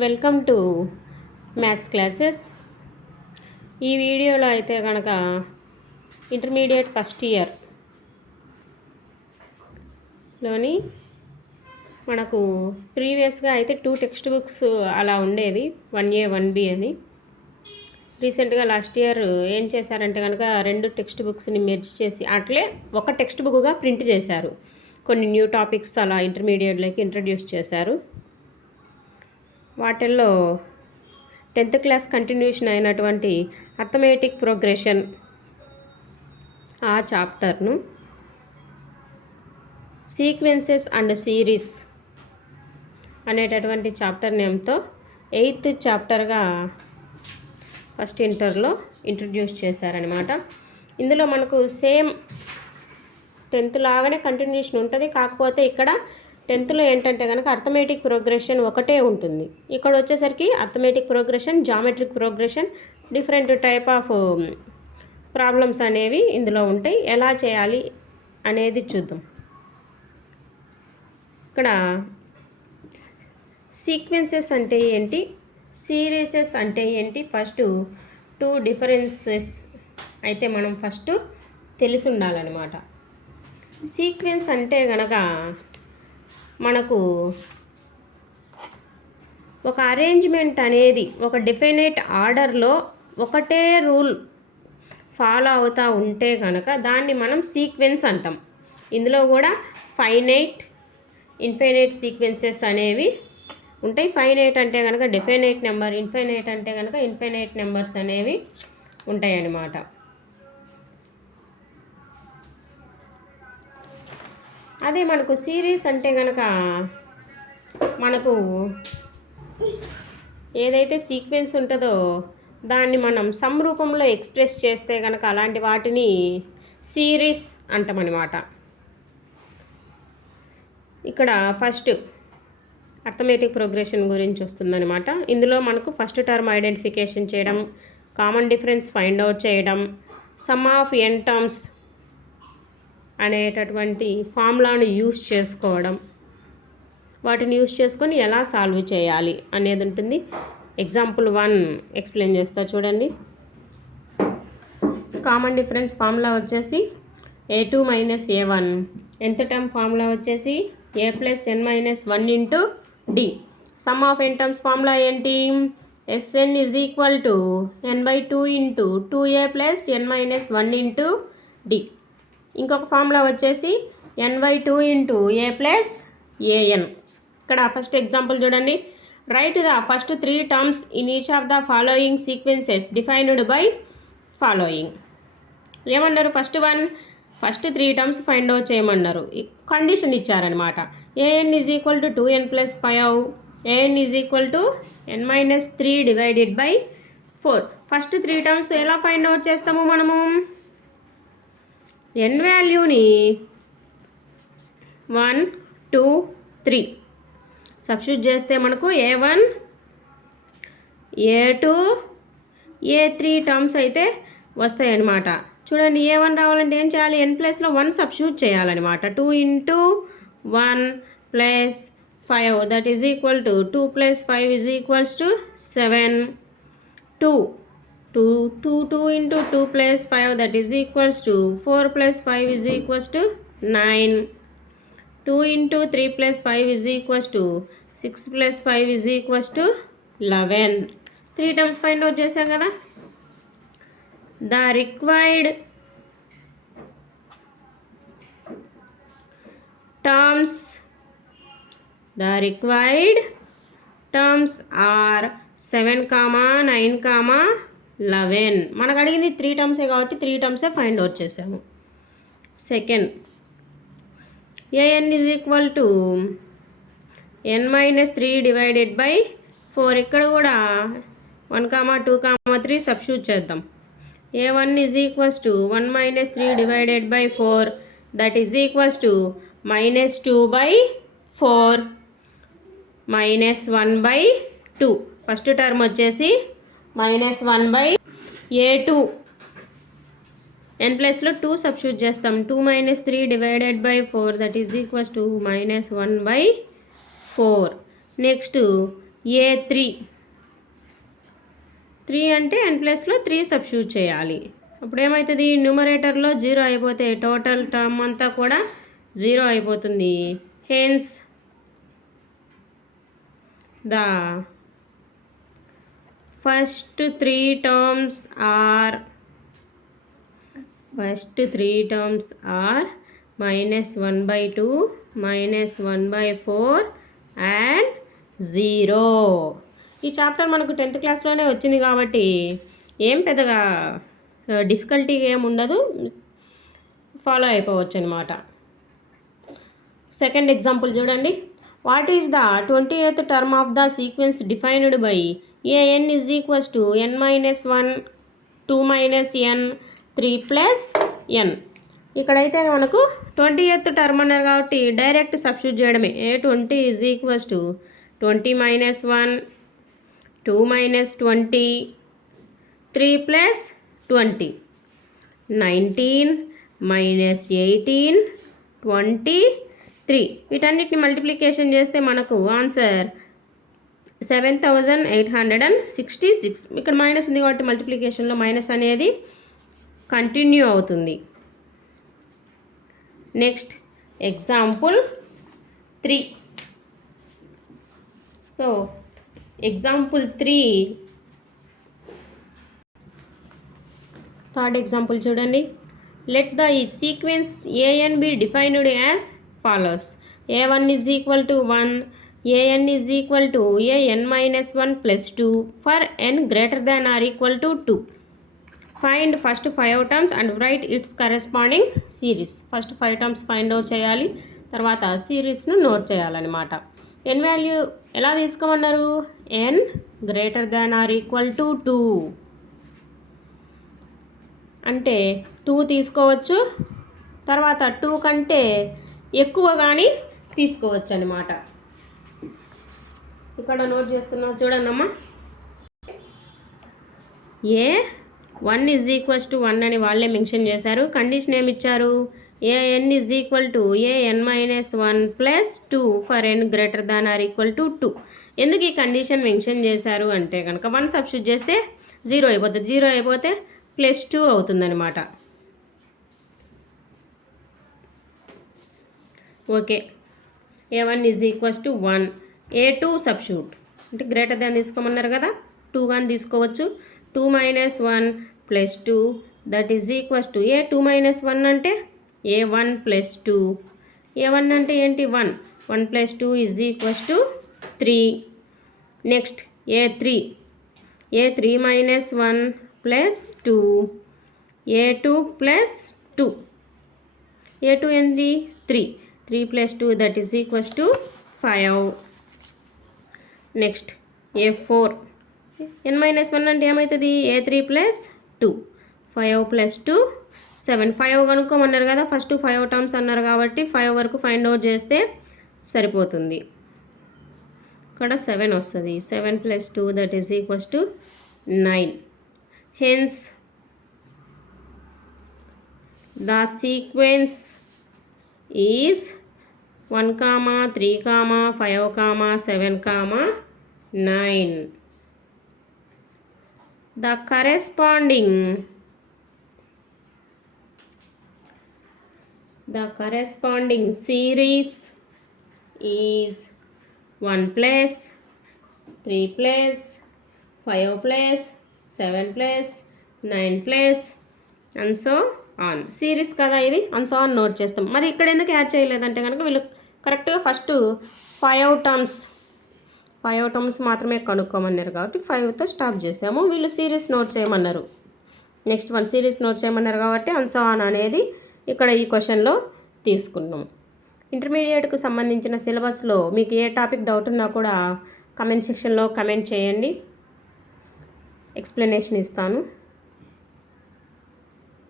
Welcome to maths classes. ఈ వీడియోలో అయితే కనుక ఇంటర్మీడియట్ ఫస్ట్ ఇయర్లోని మనకు ప్రీవియస్గా అయితే 2 టెక్స్ట్ బుక్స్ అలా ఉండేవి, 1A 1B అని. రీసెంట్గా లాస్ట్ ఇయర్ ఏం చేశారంటే కనుక 2 టెక్స్ట్ బుక్స్ని మెర్జ్ చేసి అట్లే ఒక టెక్స్ట్ బుక్గా ప్రింట్ చేశారు. కొన్ని న్యూ టాపిక్స్ అలా ఇంటర్మీడియట్లోకి ఇంట్రడ్యూస్ చేశారు. వాటిల్లో 10th క్లాస్ కంటిన్యూషన్ అయినటువంటి అర్థమెటిక్ ప్రోగ్రెషన్ ఆ చాప్టర్ను, సీక్వెన్సెస్ అండ్ సిరీస్ అనేటటువంటి చాప్టర్ నేమ్తో 8th చాప్టర్గా ఫస్ట్ ఇంటర్లో ఇంట్రడ్యూస్ చేశారనమాట. ఇందులో మనకు సేమ్ 10th లాగానే కంటిన్యూషన్ ఉంటుంది. కాకపోతే ఇక్కడ 10thలో ఏంటంటే కనుక అర్థమెటిక్ ప్రోగ్రెషన్ ఒకటే ఉంటుంది. ఇక్కడ వచ్చేసరికి arithmetic progression, geometric progression, different type of problems అనేవి ఇందులో ఉంటాయి. ఎలా చేయాలి అనేది చూద్దాం. ఇక్కడ సీక్వెన్సెస్ అంటే ఏంటి, సిరీసెస్ అంటే ఏంటి, ఫస్ట్ 2 డిఫరెన్సెస్ అయితే మనం ఫస్ట్ తెలిసి ఉండాలన్నమాట. సీక్వెన్స్ అంటే కనుక మనకు ఒక అరేంజ్మెంట్ అనేది ఒక డెఫినెట్ ఆర్డర్లో ఒకటే రూల్ ఫాలో అవుతూ ఉంటే కనుక దాన్ని మనం సీక్వెన్స్ అంటాం. ఇందులో కూడా ఫైనైట్, ఇన్ఫైనైట్ సీక్వెన్సెస్ అనేవి ఉంటాయి. ఫైనైట్ అంటే కనుక డెఫినైట్ నెంబర్, ఇన్ఫైనైట్ అంటే కనుక ఇన్ఫైనైట్ నెంబర్స్ అనేవి ఉంటాయి అన్నమాట. అదే మనకు సిరీస్ అంటే కనుక మనకు ఏదైతే సీక్వెన్స్ ఉంటుందో దాన్ని మనం సమ్ రూపంలో ఎక్స్ప్రెస్ చేస్తే కనుక అలాంటి వాటిని సిరీస్ అంటామన్నమాట. ఇక్కడ ఫస్ట్ అర్థమెటిక్ ప్రోగ్రెషన్ గురించి వస్తుందన్నమాట. ఇందులో మనకు ఫస్ట్ టర్మ్ ఐడెంటిఫికేషన్ చేయడం, కామన్ డిఫరెన్స్ ఫైండ్ అవుట్ చేయడం, సమ్ ఆఫ్ n టర్మ్స్ అనేటటువంటి ఫార్ములాను యూస్ చేసుకోవడం, వాటిని యూస్ చేసుకొని ఎలా సాల్వ్ చేయాలి అనేది ఉంటుంది. ఎగ్జాంపుల్ 1 ఎక్స్ప్లెయిన్ చేస్తా చూడండి. కామన్ డిఫరెన్స్ ఫార్ములా వచ్చేసి a2 minus a1, nth term formula వచ్చేసి a plus n minus 1 into d. Some of n terms formula ఏంటి, Sn is equal to n/2 into 2a plus n minus 1 into d. ఇంకొక formula వచ్చేసి n/2 into a plus an. ఇక్కడ first example చూడండి. Right the first 3 terms in each of the following sequences defined by following. ఏమన్నారు, first 3 terms find out చేయమన్నారు. Condition ఇచ్చారనమాట. an is equal to 2n plus 5, an is equal to n minus 3 divided by 4. First 3 terms ఎలా find out చేస్తాము మనము, n వాల్యూని 1, 2, 3 substitute చేస్తే మనకు a1, a2, a3 terms అయితే వస్తాయి అన్నమాట. చూడండి, a1 రావాలంటే ఏం చేయాలి, n ప్లస్లో 1 సబ్స్టిట్యూట్ చేయాలన్నమాట. 2 into 1 plus 5 that is equal to 2 plus 5 is equals to 7. 2 into 2 plus 5 that is equals to 4 plus 5 is equals to 9. 2 into 3 plus 5 is equals to 6 plus 5 is equals to 11. 3 terms find out చేసాం కదా. The required terms are 7, 9, 11. మనకు అడిగింది 3 టర్మ్సే కాబట్టి 3 టర్మ్సే find out చేసాము. Second, an is equal to n minus 3 divided by 4. ఇక్కడ కూడా 1, 2, 3 substitute చేద్దాం. a1 is equals to 1 minus 3 divided by 4 that is equals to minus 2 by 4 minus 1 by 2. First term వచ్చేసి minus 1 by a2, n ప్లస్లో 2 substitute చేస్తాం. 2 minus 3 divided by 4 that is equals to minus 1 by 4. Next A3 3 అంటే n ప్లస్లో 3 substitute చేయాలి. అప్పుడు ఏమవుతుంది, న్యూమరేటర్లో 0 అయిపోతే టోటల్ టర్మ్ అంతా కూడా 0 అయిపోతుంది. Hence the first three terms are -1/2, -1/4 and 0. ఈ చాప్టర్ మనకు 10th క్లాస్లోనే వచ్చింది కాబట్టి ఏం పెద్దగా డిఫికల్టీగా ఏమి ఉండదు, ఫాలో అయిపోవచ్చు అనమాట. సెకండ్ ఎగ్జాంపుల్ చూడండి. What is the 20th term of the sequence defined by an n -1 2 - n 3 + n. ఇక్కడైతే మనకు 20th టర్మ్ అన్నారు కాబట్టి డైరెక్ట్ సబ్స్టిట్యూట్ చేయడమే. A20 20 - 1 2 - 20 3 + 20 19 - 18 23. వీటన్నిటిని మల్టిప్లికేషన్ చేస్తే మనకు ఆన్సర్ 7866. ఇక్కడ మైనస్ ఉంది కాబట్టి మల్టిప్లికేషన్లో మైనస్ అనేది కంటిన్యూ అవుతుంది. Next example 3. So example 3 third example చూడండి. Let the sequence an be defined as follows. a1 = 1, an (an-1 + 2) for n greater than or equal to 2. Find first 5 terms and write its corresponding series. First 5 terms find out చేయాలి, తర్వాత సిరీస్ను note చేయాలన్నమాట. n value ఎలా తీసుకోమన్నారు, n greater than or equal to 2 అంటే 2 తీసుకోవచ్చు, తర్వాత 2 కంటే ఎక్కువ కానీ తీసుకోవచ్చు అన్నమాట. ఇక్కడ నోట్ చేస్తున్నా చూడండమ్మా. A1 = 1 అని వాళ్ళే మెన్షన్ చేశారు. కండిషన్ ఏమి ఇచ్చారు, an = an-1 + 2 for n greater than or equal to 2. ఎందుకు ఈ కండిషన్ మెన్షన్ చేశారు అంటే కనుక 1 సబ్స్టిట్యూట్ చేస్తే 0 అయిపోతుంది, 0 అయిపోతే +2 అవుతుందన్నమాట. ఓకే, a1 = 1, a2 సబ్స్టిట్యూట్ అంటే గ్రేటర్ దాన్ తీసుకోమన్నారు కదా, 2 కానీ తీసుకోవచ్చు. 2 - 1 + 2 that is equals to a2 - 1 అంటే a1 + 2. a1 అంటే ఏంటి, 1 + 2 = 3. నెక్స్ట్ a3 - 1 + 2, a2 + 2, a2 ఏంటి 3 + 2 that is equals to 5. Next a4 n - 1 అంటే ఏమవుతుంది, a3 + 2 5 + 2 7. 5 కనుక్కోమన్నారు కదా, ఫస్ట్ 5 టర్మ్స్ అన్నారు కాబట్టి 5 వరకు ఫైండ్ అవుట్ చేస్తే సరిపోతుంది. ఇక్కడ 7 వస్తుంది, 7 + 2 that is equals to 9. Hence the sequence is 1, 3, 5, 7, 9. The corresponding series is 1 + 3 + 5 + 7 + 9 + and so on. Series కదా ఇది, and so on నోట్ చేస్తాం. మరి ఇక్కడ ఎందుకు యాడ్ చేయలేదంటే కనుక వీళ్ళు కరెక్ట్గా ఫస్ట్ 5 టర్మ్స్ మాత్రమే కనుక్కోమన్నారు కాబట్టి 5తో స్టాప్ చేసాము. వీళ్ళు సిరీస్ నోట్ చేయమన్నారు, నెక్స్ట్ 1 సిరీస్ నోట్ చేయమన్నారు కాబట్టి and so on అనేది ఇక్కడ ఈ క్వశ్చన్లో తీసుకున్నాం. ఇంటర్మీడియట్కు సంబంధించిన సిలబస్లో మీకు ఏ టాపిక్ డౌట్ ఉన్నా కూడా కమెంట్ సెక్షన్లో కమెంట్ చేయండి, ఎక్స్ప్లెనేషన్ ఇస్తాను.